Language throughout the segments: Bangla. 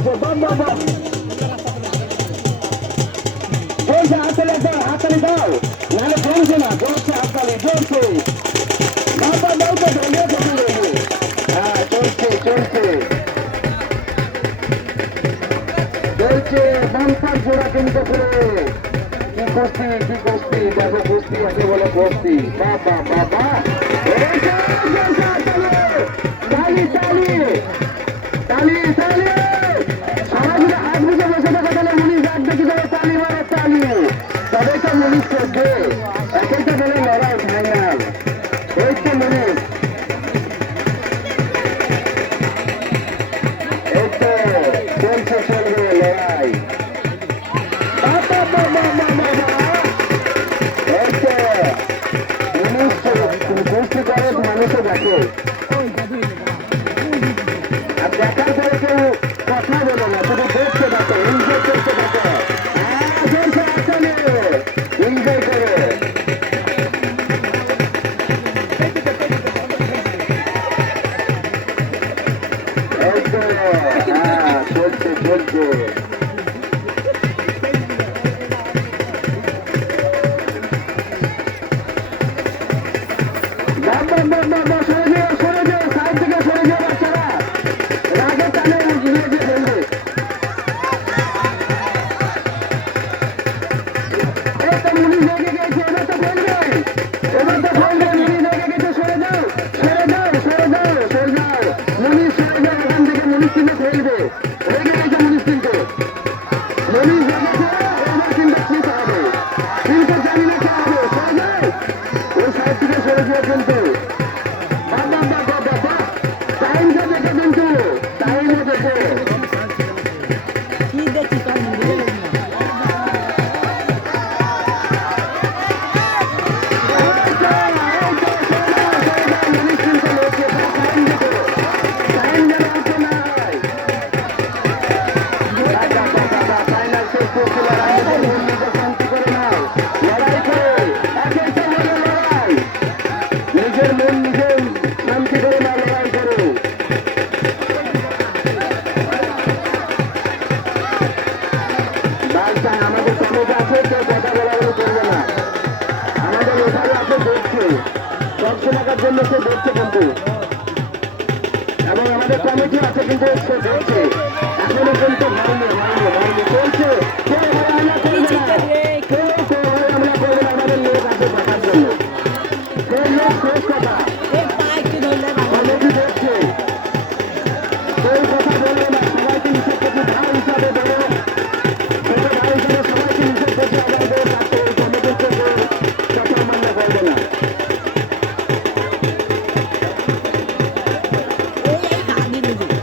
চলছে বম বম বম চলছে হাততালি দাও হাততালি দাও নাহলে জমছে না জমছে হাততালি জমছে বাবা দাও তো ধরে চলে হ্যাঁ চলছে চলছে চলছে বাম্পার জোড়া কিন্তু করে কি কুস্তি দেখো কুস্তি আছে বলে কুস্তি বাবা বাবা তালি তালি তালি তালি সবাই যদি হাত বুঝে বসে থাকে তাহলে মুনিশ ডাক দেখি যাবে তালি মারে তালি তবেই তো মুনিশ করছে একেইটা বলে লড়াই ফাইনাল এই তো মুনিশ এই তো চলছে চলবে লড়াই কুস্তি করে মানুষও দেখে আর দেখার পরে কেউ কথা বলে না শুধু দেখতে দেখো এনজয় করতে দেখো এনজয় করে চলছে চলছে সরে যাও সাইড থেকে সরে যাও বাচ্চারা রাগের টানে নিয়ে যে ফেলবে মুনিশ লেগে গেছে এবার তো ফেলবে মুনিশ লেগে গেছে সরে যাও সরে যাও সরে যাও সরে যাও মুনিশ সরে যাও এখান থেকে মুনিশ কিন্তু ফেলবে লেগে গেছে মুনিশ কিন্তু মুনিশ লেগেছে এবার কিন্তু ঠিক হবে কিন্তু জানি না কি হবে সরে যাও ওই সাইড থেকে সরে যাও কিন্তু টাইমটা দেখে কিন্তু টাইমও দেখে কি দেখি নিজের মন নিজের শান্তি করে না লড়াই করো আমাদের কমিটি আছে কেউ কথা বলাবলি করবে না আমাদের ওখানে আছে দেখছে দর্শন রাখার জন্য সে দেখছে কিন্তু এবং আমাদের কমিটি আছে কিন্তু সে দেখছে এখনো কিন্তু হয়নি চলছে আমরা করবো আমাদের লোক আছে দেখার জন্য সেই লোক শেষ কথা কমিটি দেখছে কেউ কথা বলবে না সবাইকে হিসেব করছে ভাই হিসাবে বড় সবাইকে হিসেব করছে আমাদের কাছে কমিটিকে কথা মান্য করবে না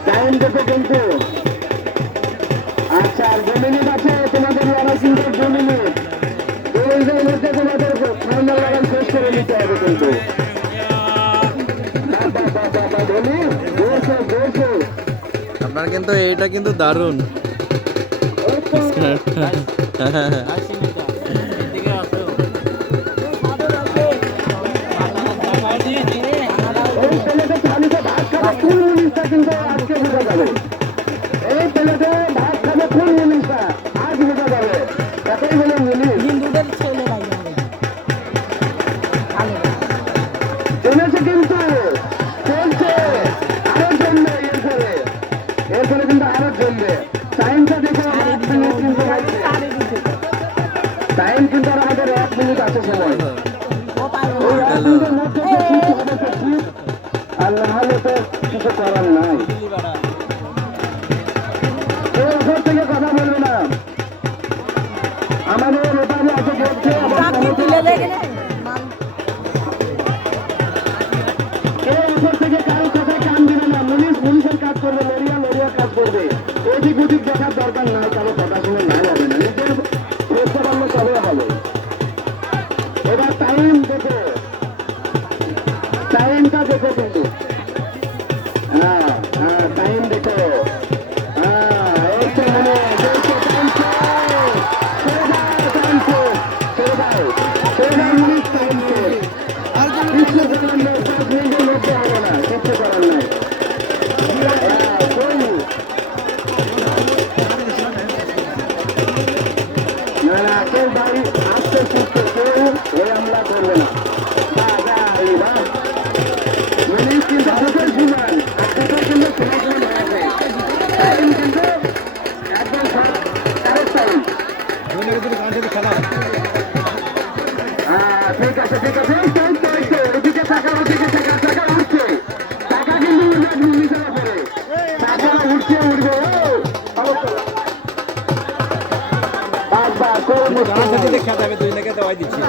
টাইম দেখো কিন্তু আচ্ছা আর 2 মিনিট আছে তোমাদের লড়াই কিন্তু 2 মিনিট 2 মিনিটের মধ্যে তোমাদের ফাইনাল লড়াই শেষ করে নিতে হবে কিন্তু আপনার কিন্তু এইটা কিন্তু দারুণ কিন্তু আজকে বোঝা যাবে এই প্লেটে ভাত খাবে কোন জিনিসটা আজ বোঝা যাবে এতই হলো জমেছে কিন্তু চলছে আরো জমবে এরপরে কিন্তু আরো জমবে টাইমটা দেখো টাইম কিন্তু আর আমাদের 1 মিনিট আছে সময় ওই 1 মিনিটের মধ্যে আর না হলে তো কিছু করার নাই কেউ ওপর থেকে কথা বলবে না আমাদের ওখানে আছে বলছে কেউ ওপর থেকে কারো কথায় কান দিবে না পুলিশের কাজ করবে লড়িয়া কাজ করবে এদিক ওদিক দেখার দরকার নাই কারো কথা শুনে নাই হবে না নিজের চেষ্টা করলে তবে হবে এবার টাইম দেখো টাইমটা দেখো কিন্তু টাইম দেখো ধরবে না বাহ, মুনিশ কিন্তু দুটোই সমান আর দুটোই কিন্তু সমান সমান হয়েছে টাইম কিন্তু একদম কারেক্ট টাইম ঠিক আছে ঠিক আছে এই তো, এই তো, এই তো, ওদিকে টাকা ওদিকে টাকা টাকা উঠছে টাকা কিন্তু উঠবে মুনিশের উপরে টাকা উঠছে উঠবে বাস বাস করে খেতে হবে 2 লেগে দেওয়াই দিচ্ছি